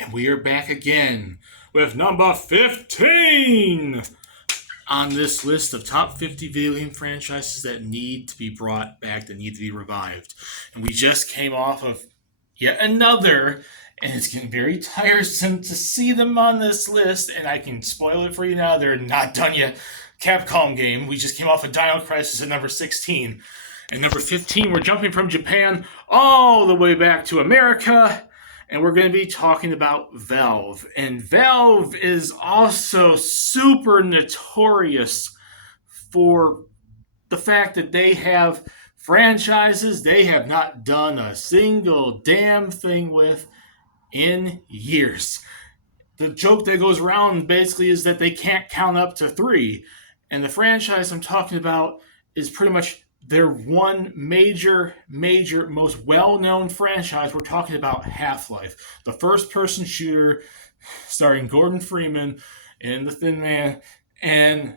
And we are back again with number 15 on this list of top 50 video game franchises that need to be brought back, that need to be revived. And we just came off of yet another, and it's getting very tiresome to see them on this list, and I can spoil it for you now, they're not done yet. Capcom game. We just came off of Dino Crisis at number 16. And number 15, we're jumping from Japan all the way back to America. And we're going to be talking about Valve. And Valve is also super notorious for the fact that they have franchises they have not done a single damn thing with in years. The joke that goes around basically is that they can't count up to 3. And the franchise I'm talking about is pretty much their one major, most well-known franchise. We're talking about Half-Life, the first-person shooter starring Gordon Freeman and the Thin Man. And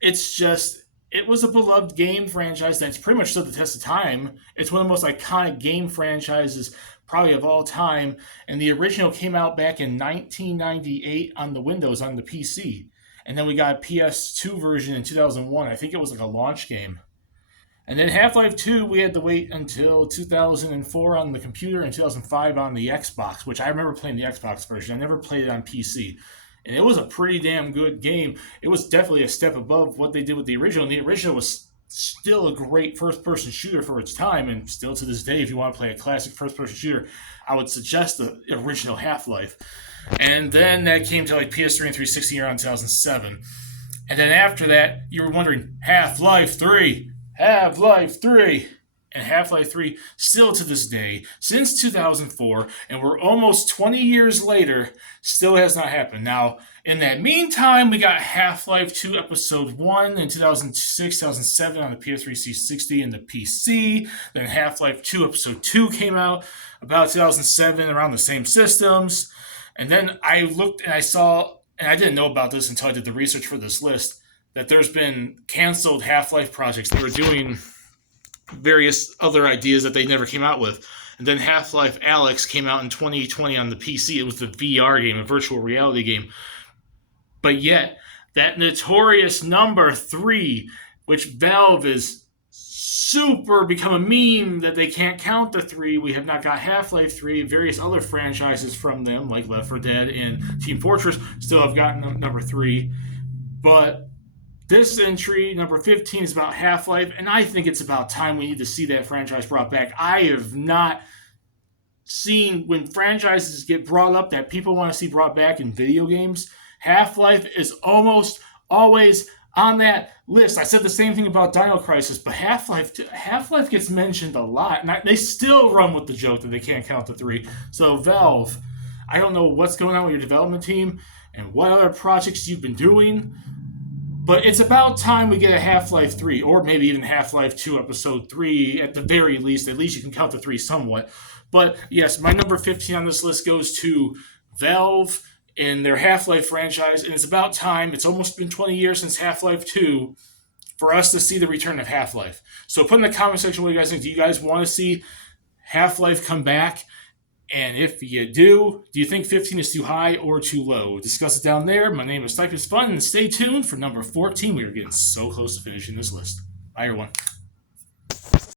it was a beloved game franchise that's pretty much stood the test of time. It's one of the most iconic game franchises probably of all time. And the original came out back in 1998 on the Windows, on the PC. And then we got a PS2 version in 2001. I think it was like a launch game. And then Half-Life 2, we had to wait until 2004 on the computer and 2005 on the Xbox, which I remember playing the Xbox version. I never played it on PC. And it was a pretty damn good game. It was definitely a step above what they did with the original. And the original was still a great first-person shooter for its time. And still to this day, if you want to play a classic first-person shooter, I would suggest the original Half-Life. And then that came to like PS3 and 360 around 2007. And then after that, you were wondering, Half-Life 3. And Half-Life 3, still to this day, since 2004, and we're almost 20 years later, still has not happened. Now, in that meantime, we got Half-Life 2 Episode 1 in 2006, 2007 on the PS3 360 and the PC. Then Half-Life 2 Episode 2 came out about 2007 around the same systems. And then I looked and I saw, and I didn't know about this until I did the research for this list, that there's been canceled Half-Life projects. They were doing various other ideas that they never came out with. And then Half-Life Alyx came out in 2020 on the PC. It was the VR game, a virtual reality game. But yet, that notorious number 3, which Valve is super become a meme that they can't count the 3. We have not got Half-Life 3. Various other franchises from them, like Left 4 Dead and Team Fortress, still have gotten number 3. But this entry, number 15, is about Half-Life, and I think it's about time we need to see that franchise brought back. I have not seen, when franchises get brought up that people want to see brought back in video games, Half-Life is almost always on that list. I said the same thing about Dino Crisis, but Half-Life gets mentioned a lot, and they still run with the joke that they can't count to 3. So Valve, I don't know what's going on with your development team and what other projects you've been doing, but it's about time we get a Half-Life 3, or maybe even Half-Life 2 Episode 3 at the very least. At least you can count the 3 somewhat. But yes, my number 15 on this list goes to Valve in their Half-Life franchise, and it's about time. It's almost been 20 years since Half-Life 2 for us to see the return of Half-Life. So put in the comment section what you guys think. Do you guys want to see Half-Life come back? And if you do you think 15 is too high or too low? Discuss it down there. My name is Type is Fun, and stay tuned for number 14. We are getting so close to finishing this list. Bye, everyone.